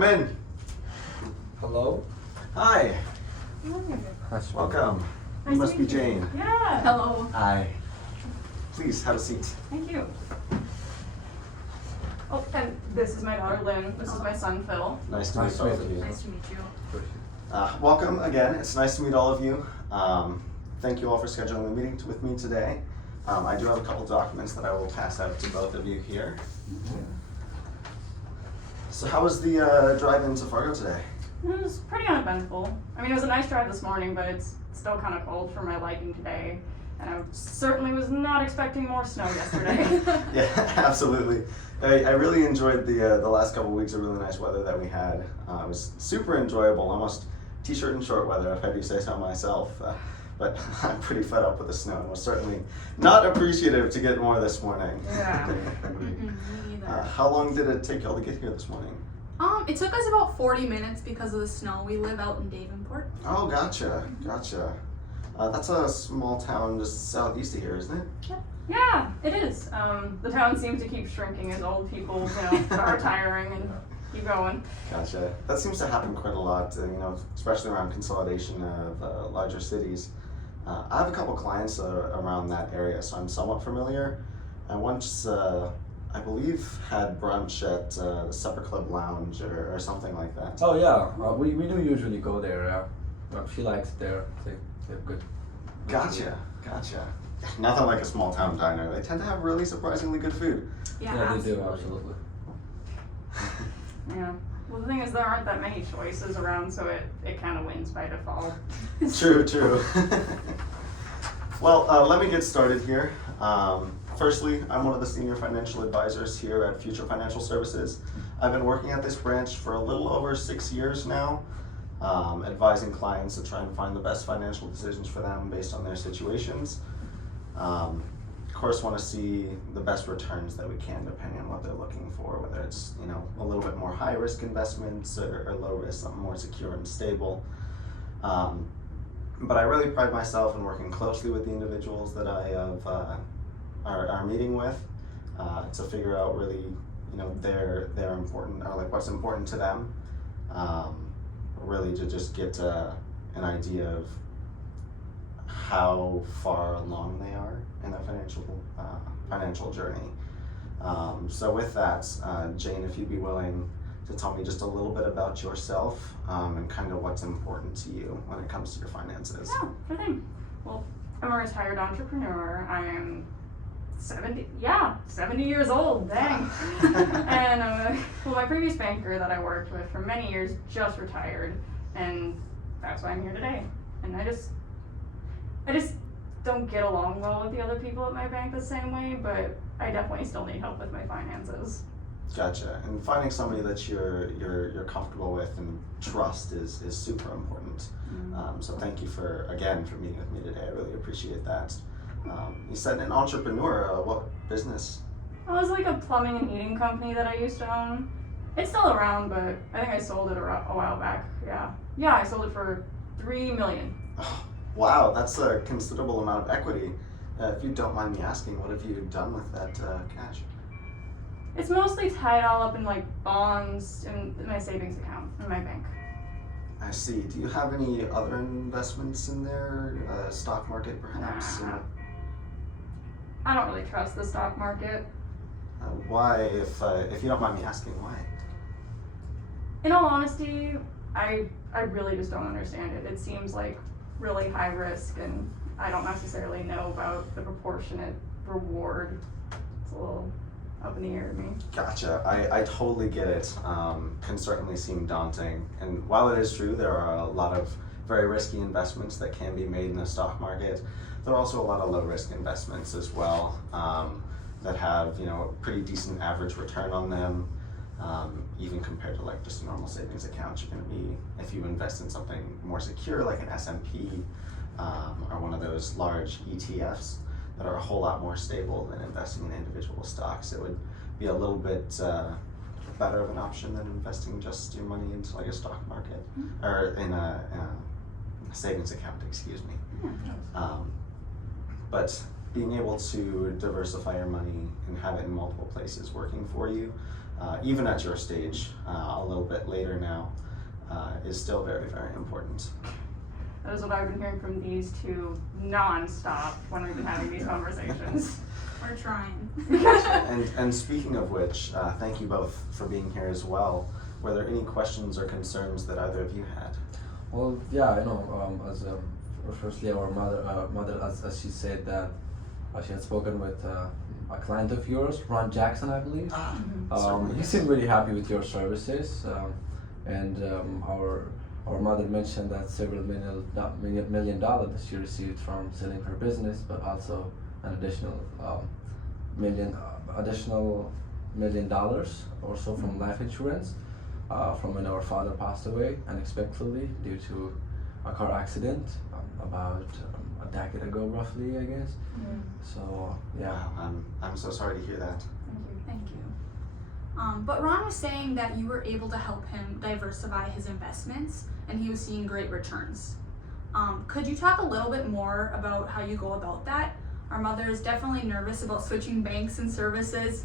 Come in. Hello? Hi. Hi. Welcome. Nice You must to be meet you. Jane. Yeah. Hello. Hi. Please have a seat. Thank you. Oh, and this is my daughter Lynn. This is my son Phil. Nice to Nice meet to both meet of you. you. Nice to meet you. Welcome again. It's nice to meet all of you. Thank you all for scheduling the meeting with me today. I do have a couple documents that I will pass out to both of you here. So how was the drive into Fargo today? It was pretty uneventful. I mean, it was a nice drive this morning, but it's still kind of cold for my liking today. And I certainly was not expecting more snow yesterday. Yeah, absolutely. I really enjoyed the last couple weeks of really nice weather that we had. It was super enjoyable, almost t-shirt and short weather, if I do say so myself. But I'm pretty fed up with the snow and was certainly not appreciative to get more this morning. Yeah. Me either. How long did it take y'all to get here this morning? It took us about 40 minutes because of the snow. We live out in Davenport. Oh, gotcha. That's a small town just southeast of here, isn't it? Yeah, it is. The town seems to keep shrinking as old people, start retiring and keep going. Gotcha. That seems to happen quite a lot, especially around consolidation of larger cities. I have a couple clients that are around that area, so I'm somewhat familiar. I once, I believe, had brunch at the Supper Club Lounge or something like that. Oh yeah, we do usually go there. She likes it there. They're good. Gotcha. Nothing like a small town diner. They tend to have really surprisingly good food. Yeah, They absolutely. do, absolutely. Yeah. Well, the thing is, there aren't that many choices around, so it kind of wins by default. True. Well, let me get started here. Firstly, I'm one of the senior financial advisors here at Future Financial Services. I've been working at this branch for a little over 6 years now, advising clients to try and find the best financial decisions for them based on their situations. Of course, want to see the best returns that we can depending on what they're looking for, whether it's a little bit more high risk investments or low risk, something more secure and stable. But I really pride myself in working closely with the individuals that I are meeting with to figure out really their important, or like what's important to them. Really to just get an idea of how far along they are in their financial journey. So with that, Jane, if you'd be willing to tell me just a little bit about yourself and kind of what's important to you when it comes to your finances. Yeah, sure thing. Well, I'm a retired entrepreneur. I am 70 years old, dang. And my previous banker that I worked with for many years just retired, and that's why I'm here today. And I just don't get along well with the other people at my bank the same way, but I definitely still need help with my finances. Gotcha. And finding somebody that you're comfortable with and trust is super important. So thank you for meeting with me today. I really appreciate that. You said an entrepreneur. What business? It was like a plumbing and heating company that I used to own. It's still around, but I think I sold it a while back. Yeah, I sold it for $3 million. Oh, wow, that's a considerable amount of equity. If you don't mind me asking, what have you done with that cash? It's mostly tied all up in like bonds and my savings account in my bank. I see. Do you have any other investments in there? Stock market, perhaps? Nah. I don't really trust the stock market. Why, if you don't mind me asking, why? In all honesty, I really just don't understand it. It seems like really high risk, and I don't necessarily know about the proportionate reward. It's a little up in the air to me. Gotcha. I totally get it. Can certainly seem daunting. And while it is true, there are a lot of very risky investments that can be made in the stock market. There are also a lot of low risk investments as well that have a pretty decent average return on them. Even compared to like just a normal savings account, you're going to be, if you invest in something more secure like an S&P or one of those large ETFs that are a whole lot more stable than investing in individual stocks, it would be a little bit better of an option than investing just your money into like a stock market or in a savings account, excuse me. But being able to diversify your money and have it in multiple places working for you even at your stage, a little bit later now, is still very, very important. That is what I've been hearing from these two non-stop when we've been having these conversations. We're trying. And speaking of which, thank you both for being here as well. Were there any questions or concerns that either of you had? Well, yeah, I know. Firstly, our mother, as she said that she had spoken with a client of yours, Ron Jackson, I believe. Certainly, He yes. seemed really happy with your services, and our mother mentioned that several million dollars that she received from selling her business, but also an additional $1 million or so from life insurance from when our father passed away unexpectedly due to a car accident about a decade ago, roughly, I guess. So yeah. Wow, I'm so sorry to hear that. Thank you. But Ron was saying that you were able to help him diversify his investments and he was seeing great returns. Could you talk a little bit more about how you go about that? Our mother is definitely nervous about switching banks and service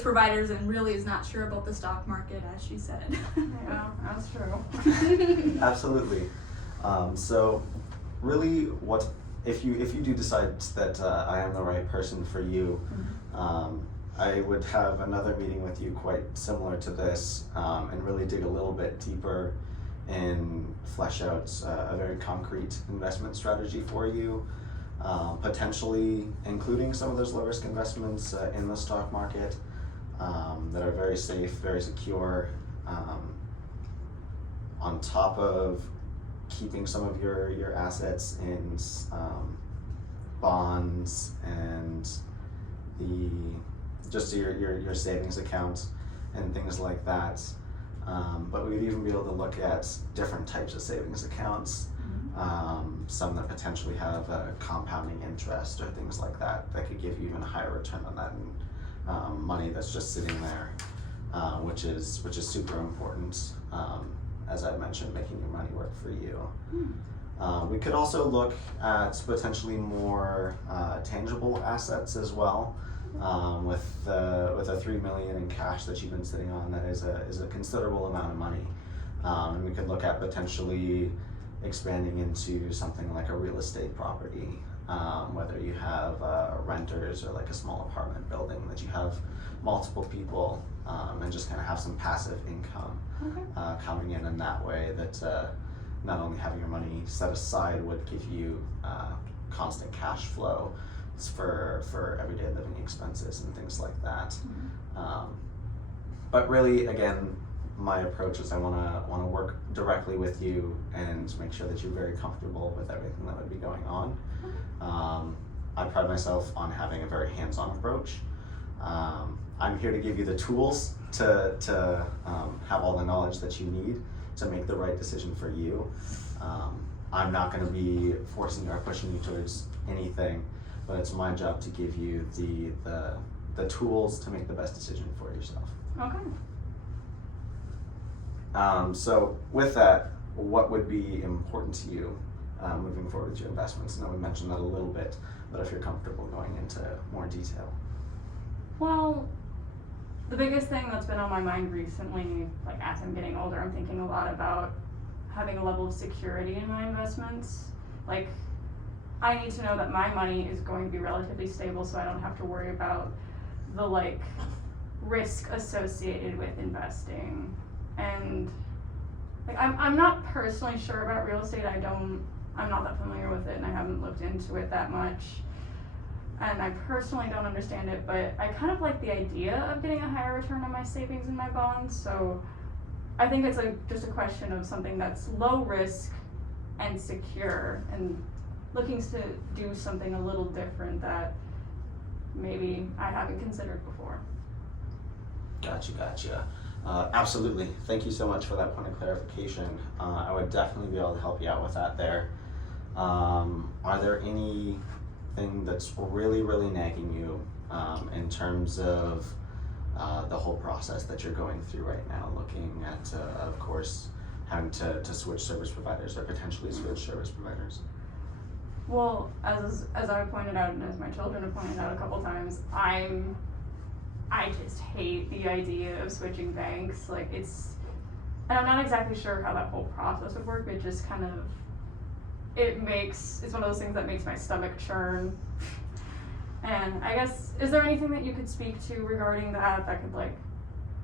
providers and really is not sure about the stock market, as she said. Yeah, that's true. Absolutely. So really, if you do decide that I am the right person for you, I would have another meeting with you quite similar to this, and really dig a little bit deeper and flesh out a very concrete investment strategy for you, potentially including some of those low risk investments in the stock market that are very safe, very secure, on top of keeping some of your assets in bonds and your savings accounts and things like that. But we'd even be able to look at different types of savings accounts, some that potentially have a compounding interest or things like that could give you even a higher return on that money that's just sitting there, which is super important. As I mentioned, making your money work for you. We could also look at potentially more tangible assets as well. With a $3 million in cash that you've been sitting on, that is a considerable amount of money. And we could look at potentially expanding into something like a real estate property, whether you have renters or like a small apartment building that you have multiple people, and just kind of have some passive income coming in that way, that not only having your money set aside would give you constant cash flow for everyday living expenses and things like that. But really, again, my approach is I want to work directly with you and make sure that you're very comfortable with everything that would be going on. I pride myself on having a very hands-on approach. I'm here to give you the tools to have all the knowledge that you need to make the right decision for you. I'm not going to be forcing or pushing you towards anything, but it's my job to give you the tools to make the best decision for yourself. Okay. So with that, what would be important to you moving forward with your investments? I know we mentioned that a little bit, but if you're comfortable going into more detail. Well, the biggest thing that's been on my mind recently, like as I'm getting older, I'm thinking a lot about having a level of security in my investments. Like, I need to know that my money is going to be relatively stable, so I don't have to worry about the risk associated with investing. And I'm not personally sure about real estate. I'm not that familiar with it, and I haven't looked into it that much. And I personally don't understand it, but I kind of like the idea of getting a higher return on my savings and my bonds. So I think it's just a question of something that's low risk and secure, and looking to do something a little different maybe I haven't considered before. Gotcha. Absolutely. Thank you so much for that point of clarification. I would definitely be able to help you out with that there. Are there anything that's really, really nagging you in terms of the whole process that you're going through right now, looking at, of course, having to switch service providers or potentially switch service providers? Well, as I pointed out, and as my children have pointed out a couple times, I'm I just hate the idea of switching banks. Like and I'm not exactly sure how that whole process would work, but it just kind of, it's one of those things that makes my stomach churn. And I guess, is there anything that you could speak to regarding that could like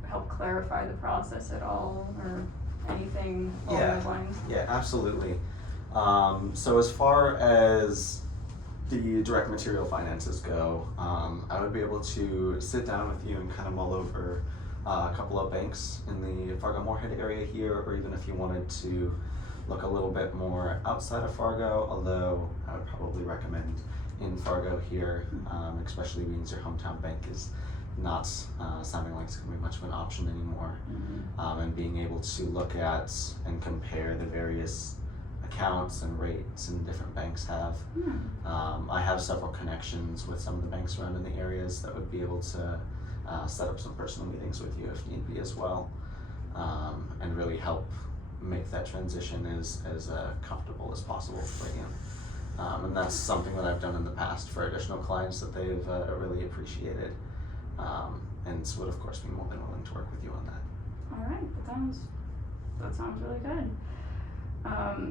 help clarify the process at all, or anything along Yeah. those lines? Yeah, absolutely. So as far as the direct material finances go, I would be able to sit down with you and kind of mull over a couple of banks in the Fargo-Moorhead area here, or even if you wanted to look a little bit more outside of Fargo, although I would probably recommend in Fargo here, especially means your hometown bank is not sounding like it's going to be much of an option anymore. And being able to look at and compare the various accounts and rates and different banks have. I have several connections with some of the banks around in the areas that would be able to set up some personal meetings with you if need be as well, and really help make that transition as comfortable as possible for you. And that's something that I've done in the past for additional clients that they've really appreciated, and would of course be more than willing to work with you on that. All right, that sounds really good.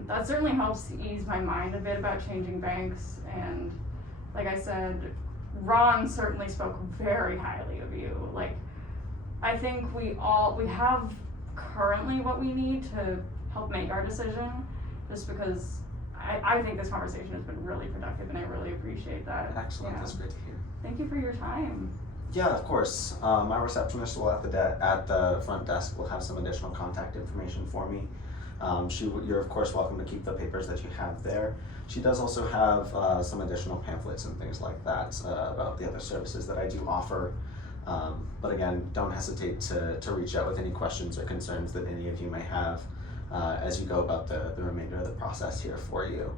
That certainly helps ease my mind a bit about changing banks, and like I said, Ron certainly spoke very highly of you. Like, I think we have currently what we need to help make our decision, just because I think this conversation has been really productive and I really appreciate that. Excellent, Yeah. that's great to hear. Thank you for your time. Yeah, of course. My receptionist will at the front desk will have some additional contact information for me. You're of course welcome to keep the papers that you have there. She does also have some additional pamphlets and things like that about the other services that I do offer. But again, don't hesitate to reach out with any questions or concerns that any of you may have as you go about the remainder of the process here for you.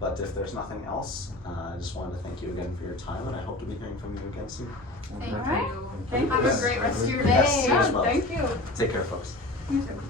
But if there's nothing else, I just wanted to thank you again for your time, and I hope to be hearing from you again soon. Thank Alright. you. Thank Have you. a great rest of your day. Yes, you as well. Thank you. Take care, folks. You too.